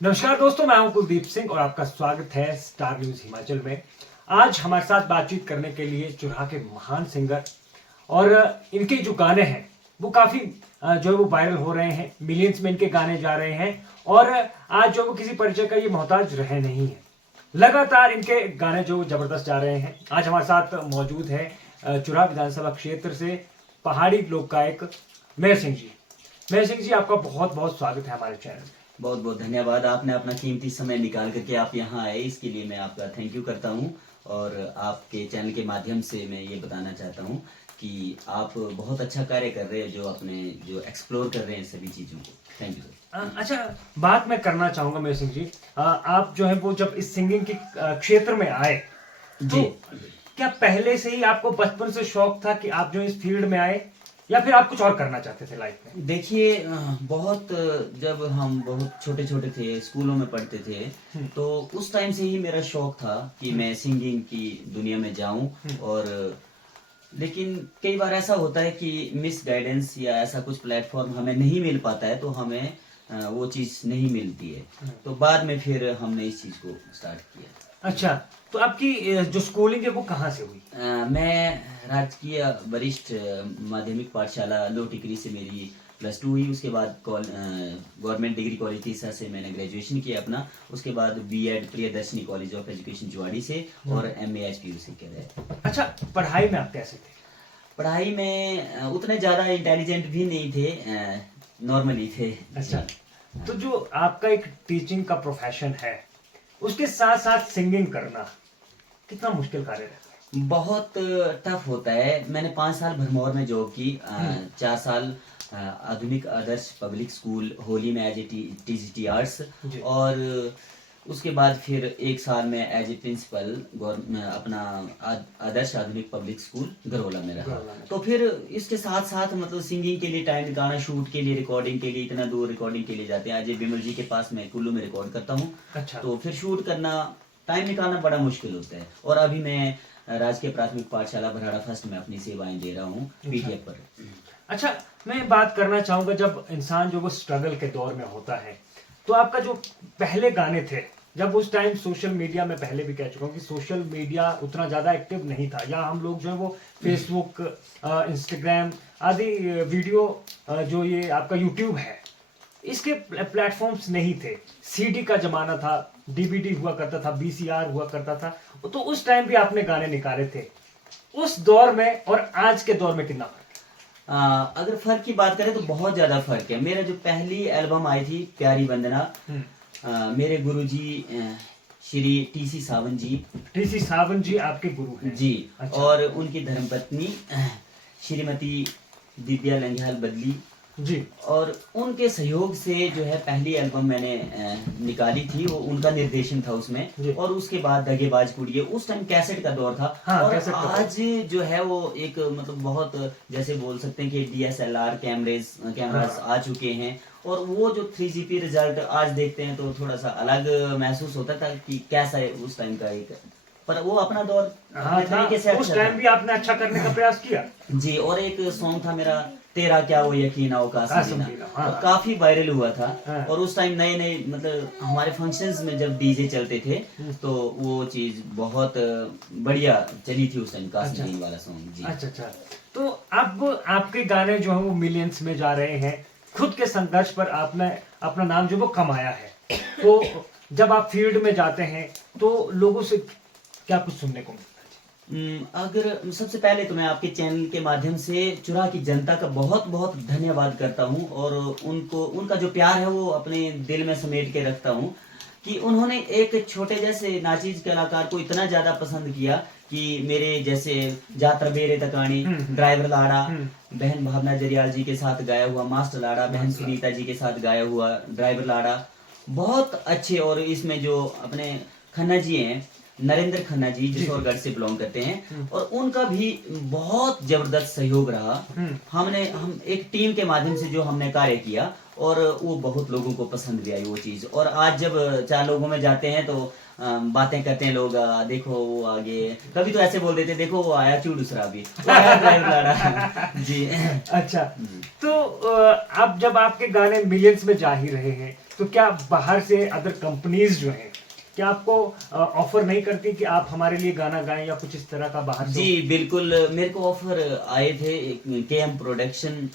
नमस्कार दोस्तों, मैं हूं कुलदीप सिंह और आपका स्वागत है स्टार न्यूज हिमाचल में। आज हमारे साथ बातचीत करने के लिए चुराह के महान सिंगर और इनके जो गाने हैं वो काफी जो है वो वायरल हो रहे हैं, मिलियंस में इनके गाने जा रहे हैं और आज जो वो किसी परिचय का ये मोहताज रहे नहीं है। लगातार इनके गाने जो जबरदस्त जा रहे हैं। आज हमारे साथ मौजूद है चुराह विधानसभा क्षेत्र से पहाड़ी लोक गायक मेहर सिंह जी। मेहर सिंह जी, आपका बहुत बहुत स्वागत है हमारे चैनल में। बहुत बहुत धन्यवाद। आपने अपना कीमती समय निकाल करके आप यहाँ आए, इसके लिए मैं आपका थैंक यू करता हूँ। और आपके चैनल के माध्यम से मैं ये बताना चाहता हूँ कि आप बहुत अच्छा कार्य कर रहे हैं, जो एक्सप्लोर कर रहे हैं सभी चीज़ों को। Thank you sir. अच्छा, बात मैं करना चाहूंगा मेहर सिंह जी। आप जो है वो जब इस सिंगिंग के क्षेत्र में आए जी, तो क्या पहले से ही आपको बचपन से शौक था कि आप जो इस फील्ड में आए, या फिर आप कुछ और करना चाहते थे लाइफ में? देखिए, जब हम बहुत छोटे छोटे थे, स्कूलों में पढ़ते थे, तो उस टाइम से ही मेरा शौक था कि मैं सिंगिंग की दुनिया में जाऊं। और लेकिन कई बार ऐसा होता है कि मिस गाइडेंस या ऐसा कुछ प्लेटफॉर्म हमें नहीं मिल पाता है, तो हमें वो चीज़ नहीं मिलती है। तो बाद में फिर हमने इस चीज़ को स्टार्ट किया। अच्छा, तो आपकी जो स्कूलिंग है वो कहाँ से हुई? मैं राजकीय वरिष्ठ माध्यमिक पाठशाला लो टिकरी से मेरी +2 हुई। उसके बाद गवर्नमेंट डिग्री कॉलेज तीसरा से मैंने ग्रेजुएशन किया अपना। उसके बाद BEd Priyadarshini college of education Juadi से और MA HPU से किया है। अच्छा, पढ़ाई में आप कैसे थे? पढ़ाई में उतने ज़्यादा इंटेलिजेंट भी नहीं थे, नॉर्मली थे। अच्छा, तो जो आपका एक टीचिंग का प्रोफेशन है उसके साथ साथ सिंगिंग करना कितना मुश्किल कार्य रहता है? बहुत टफ होता है। मैंने 5 साल भरमौर में जॉब की, 4 साल आधुनिक आदर्श पब्लिक स्कूल होली में एज ए TGT आर्ट्स, जी। और उसके बाद फिर 1 साल में एज ए प्रिंसिपल अपना आदर्श आधुनिक पब्लिक स्कूल गरोला में रहा। गरोला में। तो फिर इसके साथ साथ मतलब सिंगिंग के लिए टाइम निकालना, शूट के लिए, रिकॉर्डिंग के लिए, इतना दूर रिकॉर्डिंग के लिए जाते हैं। अजय बिमल जी के पास मैं कुल्लू में रिकॉर्ड करता हूँ। अच्छा। तो फिर शूट करना, टाइम निकालना बड़ा मुश्किल होता है। और अभी मैं राजकीय प्राथमिक पाठशाला भराड़ा फर्स्ट में अपनी सेवाएं दे रहा हूँ PTF पर। अच्छा, मैं बात करना चाहूंगा, जब इंसान जो वो स्ट्रगल के दौर में होता है तो आपका जो पहले गाने थे, जब उस टाइम सोशल मीडिया में, पहले भी कह चुका हूँ कि सोशल मीडिया उतना ज्यादा एक्टिव नहीं था, या हम लोग जो है वो फेसबुक, इंस्टाग्राम आदि वीडियो, जो ये आपका यूट्यूब है, इसके प्लेटफॉर्म्स नहीं थे। CD का जमाना था, DVD हुआ करता था, VCR हुआ करता था। तो उस टाइम भी आपने गाने निकाले थे। उस दौर में और आज के दौर में कितना फर्क अगर फर्क की बात करें तो बहुत ज्यादा फर्क है। मेरा जो पहली एल्बम आई थी प्यारी वंदना, है? मेरे गुरुजी श्री TC सावंत जी TC सावंत जी आपके गुरु हैं? जी। अच्छा। और उनकी धर्मपत्नी श्रीमती दिव्या लंघाल बदली जी। और उनके सहयोग से जो है पहली एल्बम मैंने निकाली थी, वो उनका निर्देशन था जी। उसमें। और उसके बाद दगेबाज कुड़िए, उस टाइम कैसेट का दौर था। हाँ, और कैसेट का दौर। आज जो है वो एक मतलब बहुत, जैसे बोल सकते हैं कि DSLR कैमरास आ चुके हैं। और वो जो 3GP रिजल्ट आज देखते हैं तो थोड़ा सा अलग महसूस होता था कि कैसा है उस टाइम का एक, पर वो अपना दौर हाँ अपने तरीके से उस अच्छा टाइम था। भी आपने अच्छा करने का प्रयास किया। जी। और एक सॉन्ग था मेरा, तेरा क्या वो यकीन आओ कासिम कासिम, दीना, हाँ। काफी वायरल हुआ था। हाँ। और उस टाइम नए नए मतलब हमारे फंक्शंस में जब DJ चलते थे तो वो चीज बहुत बढ़िया चली थी उस टाइम, कासिम अच्छा। दीन वाला सॉन्ग। जी। अच्छा, तो अब आपके गाने जो है वो मिलियंस में जा रहे हैं। खुद के संघर्ष पर आपने अपना नाम जो वो कमाया है। तो जब आप फील्ड में जाते हैं तो लोगों से क्या कुछ सुनने को मिलता अगर सबसे पहले तो मैं आपके चैनल के माध्यम से चुराह की जनता का बहुत बहुत धन्यवाद करता हूं। और उनका जो प्यार है वो अपने दिल में समेट के रखता हूं कि उन्होंने एक छोटे जैसे नाचीज कलाकार को इतना ज्यादा पसंद किया कि मेरे जैसे जातर बेरे तकानी, ड्राइवर लाड़ा बहन भावना जरियाल जी के साथ गाया हुआ, मास्टर लाड़ा बहन सुनीता जी के साथ गाया हुआ ड्राइवर लाड़ा बहुत अच्छे। और इसमें जो अपने खन्ना जी हैं, नरेंद्र खन्ना जी, जिसौरगढ़ से बिलोंग करते हैं, और उनका भी बहुत जबरदस्त सहयोग रहा। हम एक टीम के माध्यम से जो हमने कार्य किया और वो बहुत लोगों को पसंद भी आई वो चीज। और आज जब 4 लोगों में जाते हैं तो बातें करते हैं लोग, देखो वो आगे, कभी तो ऐसे बोल देते देखो वो आया क्यों दूसरा भी, वो आया ड्राइवर लाड़ा। जी। अच्छा, तो अब जब आपके गाने मिलियंस में जा ही रहे हैं तो क्या बाहर से अदर कंपनीज जो हैं क्या आपको ऑफर नहीं करती कि आप हमारे लिए गाना गाएं या कुछ इस तरह का बाहर से? जी बिल्कुल, मेरे को ऑफर आए थे KM प्रोडक्शन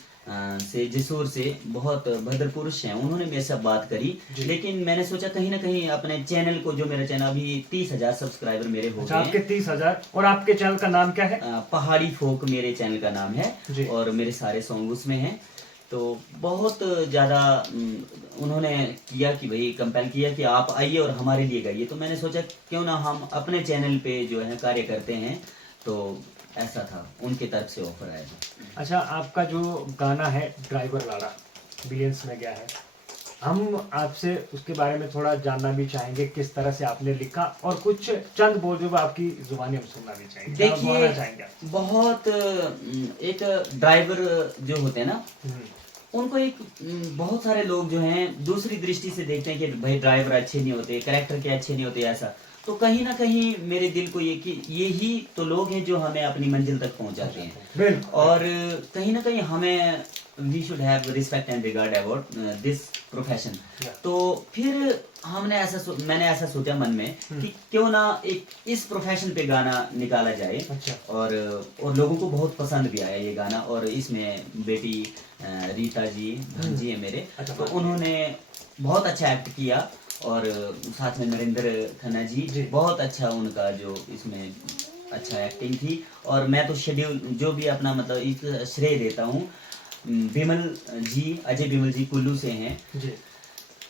से, जसूर से, बहुत भद्र पुरुष हैं, उन्होंने मेरे से बात करी। जी। लेकिन मैंने सोचा कहीं ना कहीं अपने चैनल को, जो मेरा चैनल अभी 30,000 सब्सक्राइबर मेरे हो अच्छा, गए आपके हैं। 30,000। और आपके चैनल का नाम क्या है? पहाड़ी फोक मेरे चैनल का नाम है जी। और मेरे सारे सॉन्ग उसमें हैं। तो बहुत ज़्यादा उन्होंने किया कि भाई कंपेल किया कि आप आइए और हमारे लिए गाइए। तो मैंने सोचा क्यों ना हम अपने चैनल पे जो है कार्य करते हैं। तो ऐसा था, उनके तरफ से ऑफर आया था। अच्छा, आपका जो गाना है ड्राइवर लाड़ा बिलियंस में गया है, हम आपसे उसके बारे में थोड़ा जानना भी चाहेंगे, किस तरह से आपने लिखा और कुछ चंद बोल जो आपकी जुबानी हम सुनना भी चाहेंगे। क्या आप बोलना चाहेंगे? बहुत एक ड्राइवर जो होते हैं ना, हम्म, उनको एक बहुत सारे लोग जो हैं दूसरी दृष्टि से देखते हैं कि भाई ड्राइवर अच्छे नहीं होते, कैरेक्टर के अच्छे नहीं होते, ऐसा। तो कहीं ना कहीं मेरे दिल को ये कि ये ही तो लोग हैं जो हमें अपनी मंजिल तक पहुंचाते हैं। बिल्कुल। और कहीं ना कहीं हमें we should have respect and regard about this profession. Yeah. तो फिर मैंने ऐसा सोचा मन में कि क्यों ना एक इस प्रोफेशन पे गाना निकाला जाए। अच्छा। और लोगों को बहुत पसंद भी आया ये गाना। और इसमें बेटी रीता जी भांजी है मेरे, अच्छा, तो भांजी। उन्होंने बहुत अच्छा एक्ट किया। और साथ में नरेंद्र खन्ना जी, जी। बहुत अच्छा उनका जो इसमें अच्छा एक्टिंग थी। और मैं तो शेड्यूल जो भी अपना मतलब एक श्रेय देता हूँ विमल जी, अजय विमल जी कुल्लू से हैं, जी।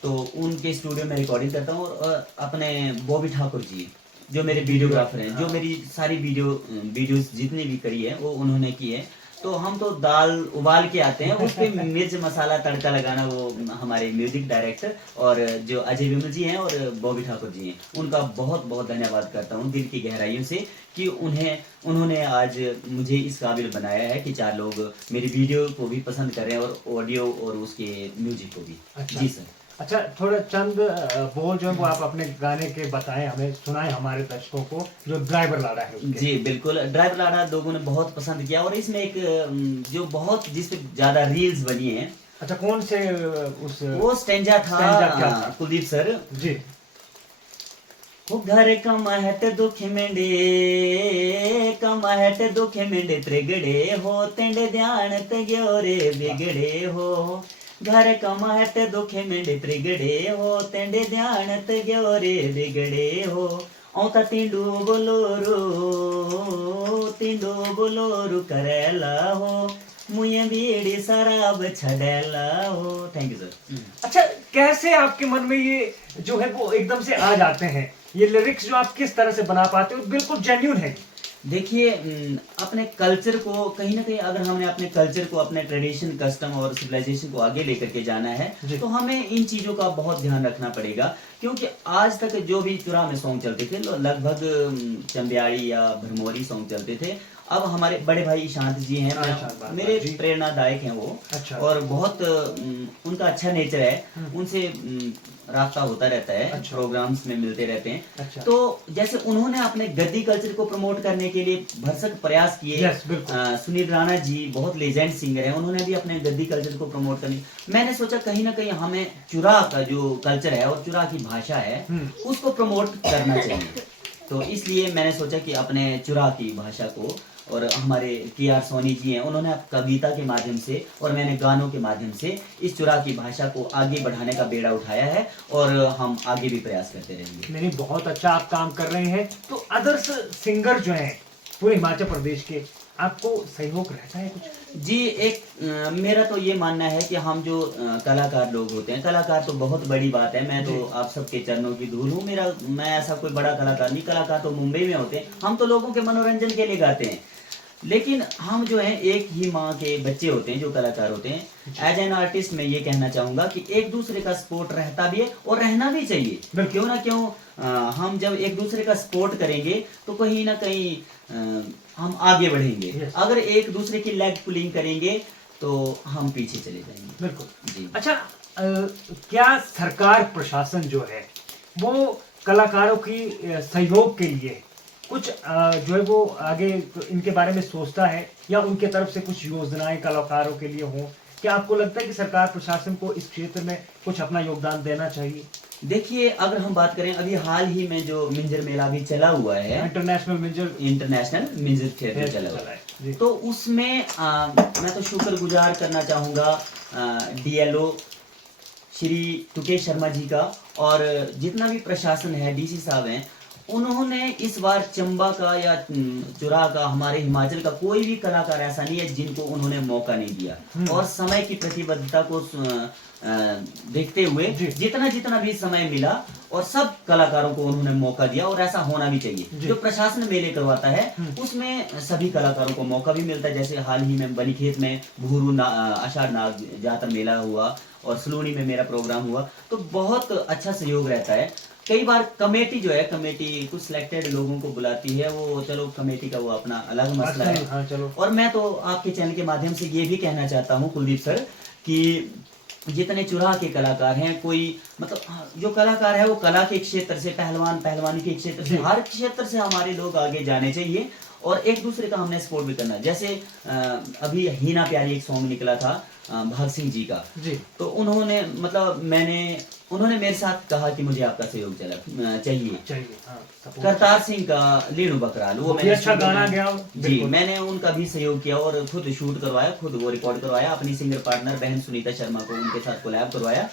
तो उनके स्टूडियो में रिकॉर्डिंग करता हूँ। और अपने बॉबी ठाकुर जी जो मेरे वीडियोग्राफर हैं, जो मेरी सारी वीडियोस जितनी भी करी है वो उन्होंने की है। तो हम तो दाल उबाल के आते हैं, उस पे मिर्च मसाला तड़का लगाना वो हमारे म्यूजिक डायरेक्टर और जो अजय विमल जी हैं और बॉबी ठाकुर जी हैं, उनका बहुत बहुत धन्यवाद करता हूँ दिल की गहराइयों से कि उन्होंने आज मुझे इस काबिल बनाया है कि 4 लोग मेरी वीडियो को भी पसंद कर रहे हैं और ऑडियो और उसके म्यूजिक को भी। अच्छा। जी सर। अच्छा, थोड़ा चंद बोल जो है वो आप अपने गाने के बताएं, हमें सुनाएं हमारे दर्शकों को, जो ड्राइवर लाड़ा है उसके। जी बिल्कुल, ड्राइवर लाड़ा लोगों ने बहुत पसंद किया। और इसमें एक जो बहुत जिस पे ज्यादा रील्स बनी है। अच्छा, कौन से उस वो स्टेंजा स्टैंजा क्या था था? कुलदीप सर। जी। वो घर कमाहट दुखे मेंढे, कमाहट दुखे मेंढे त्रिगड़े हो, तेंडे ध्यान तग्योरे बिगड़े हो। घर कमाहट दुखे मेंढे त्रिगड़े हो, तेंडे ध्यान तग्योरे बिगड़े हो। औता तिंडू बोलोरू करेला हो, मुझे बीड़ी शराब छड़ेला हो। Thank you sir. अच्छा, कैसे आपके मन में ये जो है वो एकदम से आ जाते हैं? ये लिरिक्स जो आप किस तरह से बना पाते हो, बिल्कुल जेन्युइन है। देखिए, अपने कल्चर को कहीं ना कहीं, अगर हमने अपने कल्चर को, अपने ट्रेडिशन, कस्टम और सिविलाइजेशन को आगे लेकर के जाना है, तो हमें इन चीजों का बहुत ध्यान रखना पड़ेगा। क्योंकि आज तक जो भी चुरा में सॉन्ग चलते थे, लगभग चंबियाड़ी या भरमौरी सॉन्ग चलते थे। अब हमारे बड़े भाई ईशांत जी हैं, मेरे प्रेरणादायक हैं वो। अच्छा। और बहुत उनका अच्छा नेचर है, उनसे रास्ता होता रहता है। अच्छा। प्रोग्राम्स में मिलते रहते हैं। अच्छा। तो जैसे उन्होंने अपने गद्दी कल्चर को प्रमोट करने के लिए भरसक प्रयास किए। Yes, बिल्कुल। सुनील राणा जी बहुत लेजेंड सिंगर हैं, उन्होंने भी अपने गद्दी कल्चर को प्रमोट करने। मैंने सोचा कहीं ना कहीं हमें चुरा का जो कल्चर है और चुरा की भाषा है उसको प्रमोट करना चाहिए। तो इसलिए मैंने सोचा कि अपने चुरा की भाषा को, और हमारे TR सोनी जी हैं, उन्होंने कविता के माध्यम से और मैंने गानों के माध्यम से इस चुरा की भाषा को आगे बढ़ाने का बेड़ा उठाया है। और हम आगे भी प्रयास करते रहेंगे। नहीं, बहुत अच्छा आप काम कर रहे हैं। तो अदर्स सिंगर जो हैं पूरे हिमाचल प्रदेश के, आपको सहयोग रहता है कुछ? जी, एक मेरा तो ये मानना है कि हम जो कलाकार लोग होते हैं, कलाकार तो बहुत बड़ी बात है, मैं तो आप सबके चरणों की धूल हूँ। मैं ऐसा कोई बड़ा कलाकार नहीं, कलाकार तो मुंबई में होते हैं, हम तो लोगों के मनोरंजन के लिए गाते हैं। लेकिन हम जो हैं एक ही माँ के बच्चे होते हैं जो कलाकार होते हैं। एज एन आर्टिस्ट मैं ये कहना चाहूंगा कि एक दूसरे का सपोर्ट रहता भी है और रहना भी चाहिए। क्यों ना क्यों, हम जब एक दूसरे का सपोर्ट करेंगे तो कहीं ना कहीं हम आगे बढ़ेंगे। अगर एक दूसरे की लेग पुलिंग करेंगे तो हम पीछे चले जाएंगे। बिल्कुल जी। अच्छा, क्या सरकार प्रशासन जो है वो कलाकारों की सहयोग के लिए कुछ जो है वो आगे इनके बारे में सोचता है, या उनके तरफ से कुछ योजनाएं कलाकारों के लिए हों, क्या आपको लगता है कि सरकार प्रशासन को इस क्षेत्र में कुछ अपना योगदान देना चाहिए? देखिए, अगर हम बात करें अभी हाल ही में जो मिंजर मेला भी चला हुआ है, इंटरनेशनल मिंजर थिएटर चला हुआ है, जी। तो उसमें मैं तो शुक्रगुजार करना चाहूँगा डीएलओ श्री टुकेश शर्मा जी का, और जितना भी प्रशासन है, डीसी साहब हैं, उन्होंने इस बार चंबा का या चुरा का, हमारे हिमाचल का कोई भी कलाकार ऐसा नहीं है जिनको उन्होंने मौका नहीं दिया, और समय की प्रतिबद्धता को देखते हुए जितना जितना भी समय मिला और सब कलाकारों को उन्होंने मौका दिया, और ऐसा होना भी चाहिए। जो प्रशासन मेले करवाता है उसमें सभी कलाकारों को मौका भी मिलता है। जैसे हाल ही में बनीखेत में भूरू आषाढ़ नाग जातर मेला हुआ, और सलूनी में मेरा प्रोग्राम हुआ, तो बहुत अच्छा सहयोग रहता है। कई बार कमेटी जो है, कमेटी कुछ सिलेक्टेड लोगों को बुलाती है, वो चलो कमेटी का वो अपना अलग मसला है। हाँ, चलो। और मैं तो आपके चैनल के माध्यम से ये भी कहना चाहता हूँ कुलदीप सर, कि जितने चुराह के कलाकार हैं, कोई मतलब जो कलाकार है वो कला के क्षेत्र से, पहलवानी के क्षेत्र से, हर क्षेत्र से हमारे लोग आगे जाने चाहिए, और एक दूसरे का हमने सपोर्ट भी करना है। जैसे अभी हीना प्यारी एक सॉन्ग निकला था भाग सिंह जी का, तो उन्होंने मतलब उन्होंने मेरे साथ कहा कि मुझे आपका सहयोग चाहिए। हाँ, करतार सिंह का लीणू बकराल, वो मैंने अच्छा गाना गया जी, मैंने उनका भी सहयोग किया, और खुद शूट करवाया, खुद वो रिकॉर्ड करवाया, अपनी सिंगर पार्टनर बहन सुनीता शर्मा को उनके साथ कोलैब करवाया।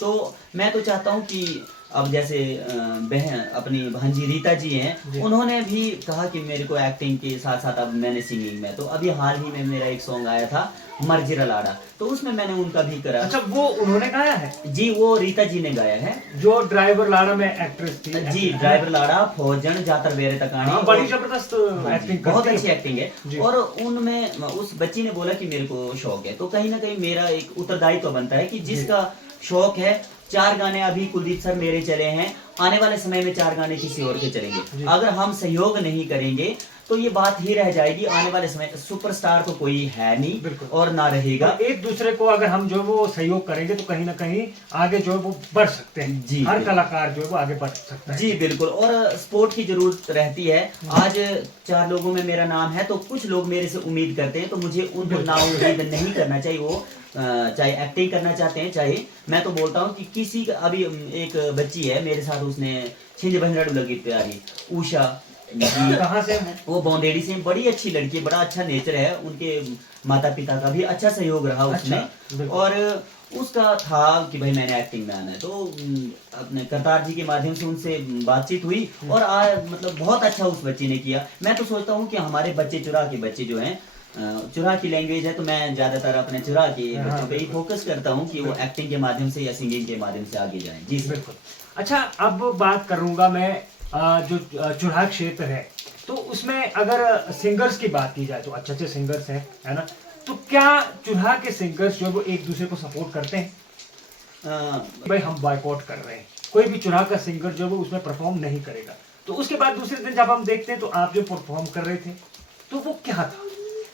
तो मैं तो चाहता हूँ कि अब जैसे बहन अपनी भांजी रीता जी हैं, उन्होंने भी कहा कि मेरे को एक्टिंग के साथ साथ अब मैंने सिंगिंग में, तो अभी हाल ही में मेरा एक सॉन्ग आया था मर्जिरा लाड़ा, तो उसमें मैंने उनका भी करा। अच्छा, वो उन्होंने गाया है? जी, वो रीता जी ने गाया है, जो ड्राइवर लाड़ा में एक्ट्रेस थी। जी, ड्राइवर लाड़ा, फौजन, जातर बेरे तकानी, बड़ी जबरदस्त एक्टिंग, बहुत अच्छी एक्टिंग है। और उनमें उस बच्ची ने बोला कि मेरे को शौक है, तो कहीं ना कहीं मेरा एक उत्तरदायित्व बनता है कि जिसका शौक है, 4 गाने अभी कुलदीप सर मेरे चले हैं, आने वाले समय में 4 गाने किसी और के चलेंगे। अगर हम सहयोग नहीं करेंगे तो ये बात ही रह जाएगी, आने वाले समय सुपरस्टार तो कोई है नहीं और ना रहेगा। तो एक दूसरे को अगर हम जो है वो सहयोग करेंगे तो कहीं ना कहीं आगे जो है वो बढ़ सकते हैं। जी, हर कलाकार जो है वो आगे बढ़ सकता है। जी बिल्कुल, और सपोर्ट की जरूरत रहती है। आज 4 लोगों में मेरा नाम है, तो कुछ लोग मेरे से उम्मीद करते हैं, तो मुझे उनको ना उम्मीद नहीं करना चाहिए। वो चाहे एक्टिंग करना चाहते हैं, चाहे मैं तो बोलता हूँ कि किसी का, अभी एक बच्ची है मेरे साथ, उसने छिंज भंजड़ू लगी प्यारी, उषा, कहाँ से? वो बौंदेड़ी से, बड़ी अच्छी लड़की है, बड़ा अच्छा नेचर है, उनके माता पिता का भी अच्छा सहयोग रहा उसमें। और उसका था कि भाई मैंने एक्टिंग में आना है, तो अपने करतार जी के माध्यम से उनसे बातचीत हुई, और मतलब बहुत अच्छा उस बच्चे ने किया। मैं तो सोचता हूँ कि हमारे बच्चे, चुरा के बच्चे जो हैं, चुरा की लैंग्वेज है, तो मैं ज्यादातर अपने चुरा के बच्चों पे ही फोकस करता हूँ कि वो एक्टिंग के माध्यम से या सिंगिंग के माध्यम से आगे जाएं। जी बिल्कुल। अच्छा, अब बात करूंगा मैं जो चुराह क्षेत्र है, तो उसमें अगर सिंगर्स की बात की जाए तो अच्छे सिंगर्स हैं, है ना? तो क्या चुराह के सिंगर्स जो है वो एक दूसरे को सपोर्ट करते हैं? भाई हम बॉयकॉट कर रहे हैं, कोई भी चुराह का सिंगर जो है वो उसमें परफॉर्म नहीं करेगा, तो उसके बाद दूसरे दिन जब हम देखते हैं तो आप जो परफॉर्म कर रहे थे, तो वो क्या था?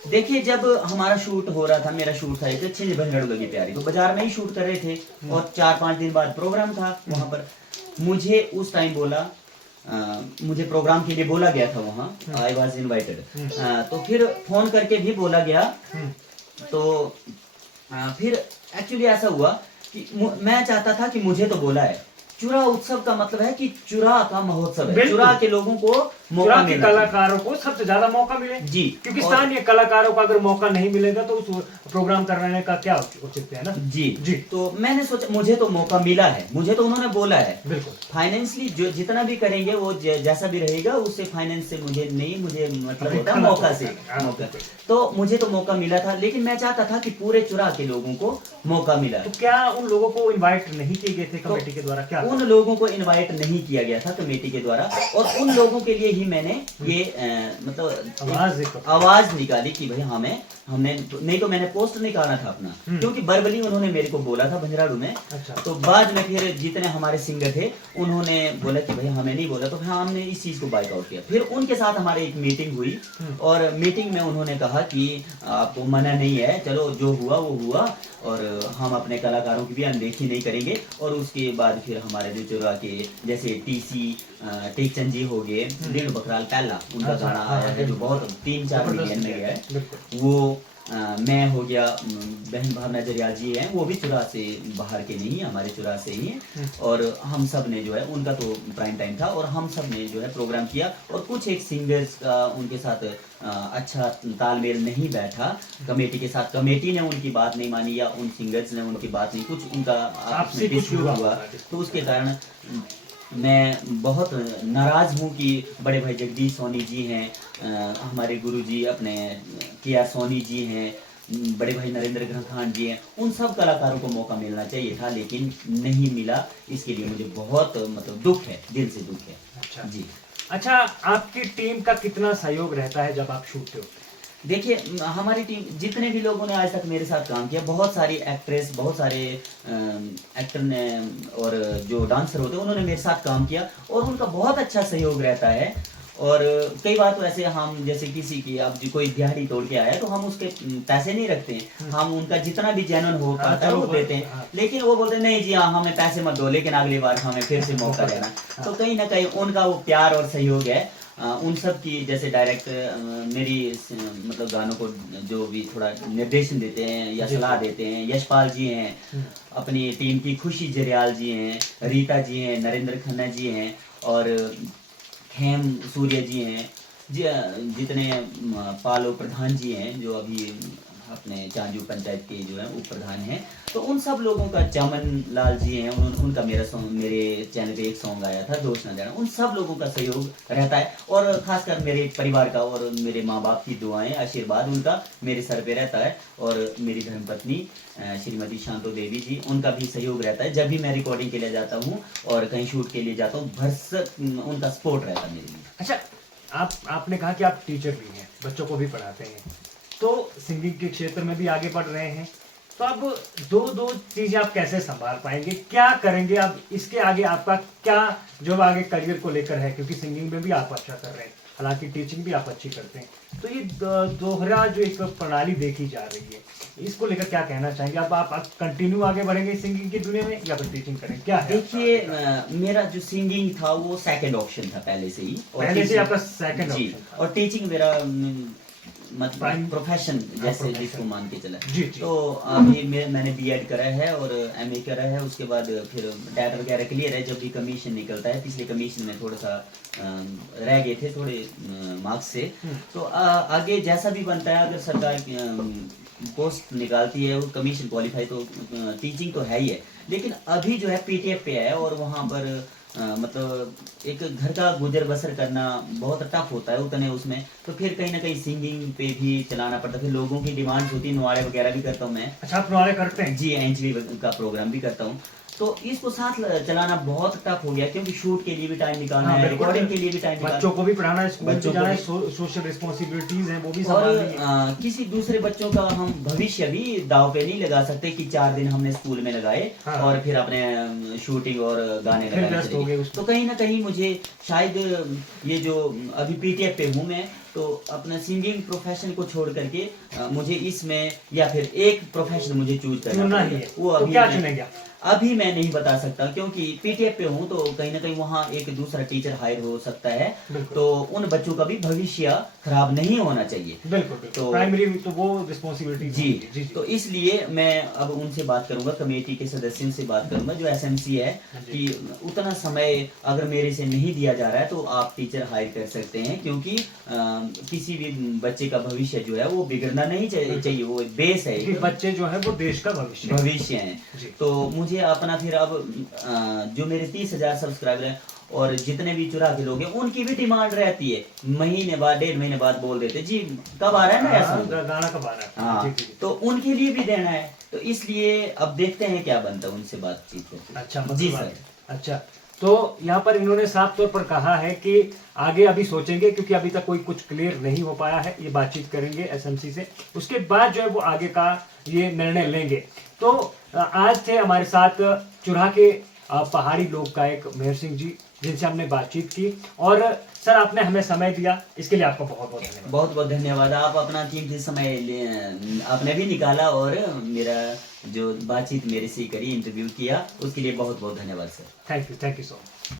देखिए, जब हमारा शूट हो रहा था, मेरा शूट था एक छिंज भंजड़ू लगी प्यारी, तो बाजार में ही शूट कर रहे थे, और 4-5 दिन बाद प्रोग्राम था वहां पर। मुझे उस टाइम बोला, मुझे प्रोग्राम के लिए बोला गया था वहाँ, आई वॉज इन्वाइटेड, तो फिर फोन करके भी बोला गया। तो फिर एक्चुअली ऐसा हुआ कि मैं चाहता था कि मुझे तो बोला है, चुरा उत्सव का मतलब है कि चुरा का महोत्सव है, चुरा के लोगों को मौका मिले, कलाकारों को सबसे ज्यादा मौका मिले जी, क्योंकि स्थानीय कलाकारों को अगर मौका नहीं मिलेगा तो उस प्रोग्राम करने का क्या उचित है ना? जी जी। तो मैंने सोचा मुझे तो मौका मिला है, मुझे तो उन्होंने बोला है, बिल्कुल फाइनेंशियली जो जितना भी करेंगे वो जैसा भी रहेगा, उससे फाइनेंस से मुझे नहीं, मुझे मतलब होता है मौका से, मौका। तो मुझे तो मौका मिला था, लेकिन मैं चाहता था कि पूरे चुरा के लोगों को मौका मिला। तो क्या उन लोगों को इन्वाइट नहीं किए गए थे कमेटी के द्वारा? क्या उन लोगों को इनवाइट नहीं किया गया था कमेटी के द्वारा, और उन लोगों के लिए ही मैंने ये मतलब आवाज निकाली कि भाई हमने नहीं तो मैंने पोस्ट निकालना था अपना, क्योंकि बर्बली उन्होंने मेरे को बोला था भंजराड़ू में। अच्छा। तो बाद में फिर जितने हमारे सिंगर थे उन्होंने बोला कि भाई हमें नहीं बोला, तो फिर हमने इस चीज को बाइकआउट किया। फिर उनके साथ हमारी एक मीटिंग हुई, और मीटिंग में उन्होंने कहा कि आपको मना नहीं है, चलो जो हुआ वो हुआ, और हम अपने कलाकारों की भी अनदेखी नहीं करेंगे। और उसके बाद फिर हमारे जो चुरा के जैसे टीसी टेकचंद जी हो गए, लीणू बकराल पहला उनका गाना आया है जो बहुत 3-4 मिलियन में गया है, वो मैं हो गया, बहन भावना जरियाल जी हैं, वो भी चुरा से बाहर के नहीं, हमारे चुरा से ही हैं। और हम सब ने जो है, उनका तो प्राइम टाइम था, और हम सब ने जो है प्रोग्राम किया। और कुछ एक सिंगर्स का उनके साथ अच्छा तालमेल नहीं बैठा कमेटी के साथ, कमेटी ने उनकी बात नहीं मानी या उन सिंगर्स ने उनकी बात नहीं, कुछ उनका आपसे कुछ डिस्प्यूट हुआ। तो उसके कारण मैं बहुत नाराज हूँ कि बड़े भाई जगदीश सोनी जी हैं, हमारे गुरु जी अपने के आर सोनी जी हैं, बड़े भाई नरेंद्र ग्रंथान जी हैं, उन सब कलाकारों को मौका मिलना चाहिए था, लेकिन नहीं मिला। इसके लिए मुझे बहुत मतलब दुख है, दिल से दुख है। अच्छा जी। अच्छा, आपकी टीम का कितना सहयोग रहता है जब आप शूटते हो? देखिए, हमारी टीम, जितने भी लोगों ने आज तक मेरे साथ काम किया, बहुत सारी एक्ट्रेस, बहुत सारे एक्टर ने और जो डांसर होते हैं, उन्होंने मेरे साथ काम किया और उनका बहुत अच्छा सहयोग रहता है। और कई बार तो ऐसे हम, जैसे किसी की अब जो कोई दिहाड़ी तोड़ के आया तो हम उसके पैसे नहीं रखते हैं, हम उनका जितना भी जेन्युइन हो पाता है वो देते हैं। लेकिन वो बोलते हैं नहीं जी हाँ, हमें पैसे मत दो, लेकिन अगली बार हमें फिर से मौका देना। तो कहीं ना कहीं उनका वो प्यार और सहयोग है। उन सब की, जैसे डायरेक्ट मेरी मतलब गानों को जो भी थोड़ा निर्देशन देते हैं या सलाह देते हैं, यशपाल जी हैं, अपनी टीम की खुशी जरियाल जी हैं, रीता जी हैं, नरेंद्र खन्ना जी हैं, और खेम सूर्य जी हैं, जितने पालो प्रधान जी हैं जो अभी अपने चांजू पंचायत के जो है उप प्रधान हैं, तो उन सब लोगों का, चमन लाल जी हैं, उनका मेरा सॉन्ग, मेरे चैनल पे एक सॉन्ग आया था दोष न देना, उन सब लोगों का सहयोग रहता है। और खासकर मेरे परिवार का और मेरे माँ बाप की दुआएं, आशीर्वाद उनका मेरे सर पे रहता है। और मेरी धर्मपत्नी श्रीमती शांतो देवी जी, उनका भी सहयोग रहता है। जब भी मैं रिकॉर्डिंग के लिए जाता हूँ और कहीं शूट के लिए जाता हूँ, भरसक उनका सपोर्ट रहता है मेरे लिए। अच्छा, आपने कहा कि आप टीचर भी हैं, बच्चों को भी पढ़ाते हैं, तो सिंगिंग के क्षेत्र में भी आगे बढ़ रहे हैं, तो अब दो चीजें आप कैसे संभाल पाएंगे, क्या करेंगे अब इसके आगे? आपका क्या जो आगे करियर को लेकर है, क्योंकि सिंगिंग में भी आप अच्छा कर रहे हैं, हालांकि टीचिंग भी आप अच्छी करते हैं, तो ये दोहरा जो एक प्रणाली देखी जा रही है, इसको लेकर क्या कहना चाहेंगे? अब आप कंटिन्यू आगे बढ़ेंगे सिंगिंग की दुनिया में या फिर टीचिंग करेंगे, क्या है? देखिए, मेरा जो सिंगिंग था वो सेकंड ऑप्शन था पहले से ही, और पहले से आपका सेकंड जी, ऑप्शन था। और टीचिंग मेरा मतलब प्रोफेशन जैसे जिसको मान के चला। जी। तो अभी मैंने बीएड करा है और एमए करा है, उसके बाद फिर डैट वगैरह क्लियर है। जब भी कमीशन निकलता है, पिछले कमीशन में थोड़ा सा रह गए थे थोड़े मार्क्स से, तो आगे जैसा भी बनता है, अगर सरकार पोस्ट निकालती है वो कमीशन क्वालिफाई, तो टीचिंग तो है ही है। लेकिन अभी जो है पीटीएफ पे है, और वहाँ पर मतलब एक घर का गुजर बसर करना बहुत टफ होता है उतने उसमें, तो फिर कहीं ना कहीं सिंगिंग पे भी चलाना पड़ता है। फिर लोगों की डिमांड होती है, नुआरे वगैरह भी करता हूँ मैं। अच्छा, आप नुआरे करते हैं? जी, एंजली का प्रोग्राम भी करता हूँ। तो इसको साथ चलाना बहुत टफ हो गया, क्योंकि शूट के लिए भी टाइम निकालना है, रिकॉर्डिंग के लिए भी टाइम निकालना, बच्चों को भी पढ़ाना है, स्कूल भी जाना है, सोशल रिस्पॉन्सिबिलिटीज हैं वो भी संभालनी है। और किसी दूसरे बच्चों का हम भविष्य भी दाव पे नहीं लगा सकते कि 4 दिन हमने स्कूल में लगाए और फिर अपने शूटिंग और गाने लगाए। तो कहीं ना कहीं मुझे शायद ये जो अभी पीटीएफ पे हूँ मैं, तो अपना सिंगिंग प्रोफेशन को छोड़ करके मुझे इसमें या फिर एक प्रोफेशन मुझे चूज करना है। वो तो अभी क्या चुनेंगे? अभी मैं नहीं बता सकता, क्योंकि पीटीएफ पे हूँ, तो कहीं ना कहीं वहाँ एक दूसरा टीचर हायर हो सकता है, तो उन बच्चों का भी भविष्य खराब नहीं होना चाहिए। बिल्कुल। तो प्राइमरी तो वो रिस्पॉन्सिबिलिटी जी। तो इसलिए मैं अब उनसे बात करूंगा, कमेटी के सदस्यों से बात करूंगा जो एसएमसी है, कि उतना समय अगर मेरे से नहीं दिया जा रहा है तो आप टीचर हायर कर सकते हैं, क्योंकि किसी भी बच्चे का भविष्य जो है वो बिगड़ना नहीं चाहिए, वो बेस है। बच्चे जो है वो देश का भविष्य है। तो मुझे अपना फिर अब जो मेरे 30,000 सब्सक्राइबर हैं और जितने भी चुरा के लोग हैं, उनकी भी डिमांड रहती है, महीने बाद 1.5 महीने बाद बोल देते जी कब आ रहा है नया गाना, कब आ रहा है। हाँ, तो उनके लिए भी देना है, तो इसलिए अब देखते हैं क्या बनता है, उनसे बातचीत करके। अच्छा जी सर। अच्छा, तो यहाँ पर इन्होंने साफ तौर पर कहा है कि आगे अभी सोचेंगे, क्योंकि अभी तक कोई कुछ क्लियर नहीं हो पाया है, ये बातचीत करेंगे एसएमसी से, उसके बाद जो है वो आगे का ये निर्णय लेंगे। तो आज थे हमारे साथ चुरा के पहाड़ी लोक गायक मेहर सिंह जी, जिनसे हमने बातचीत की, और सर आपने हमें समय दिया, इसके लिए आपका बहुत बहुत धन्यवाद। बहुत बहुत धन्यवाद। आप अपना कीमती समय आपने भी निकाला और मेरा जो बातचीत मेरे से करी, इंटरव्यू किया, उसके लिए बहुत बहुत धन्यवाद sir. Thank you so much.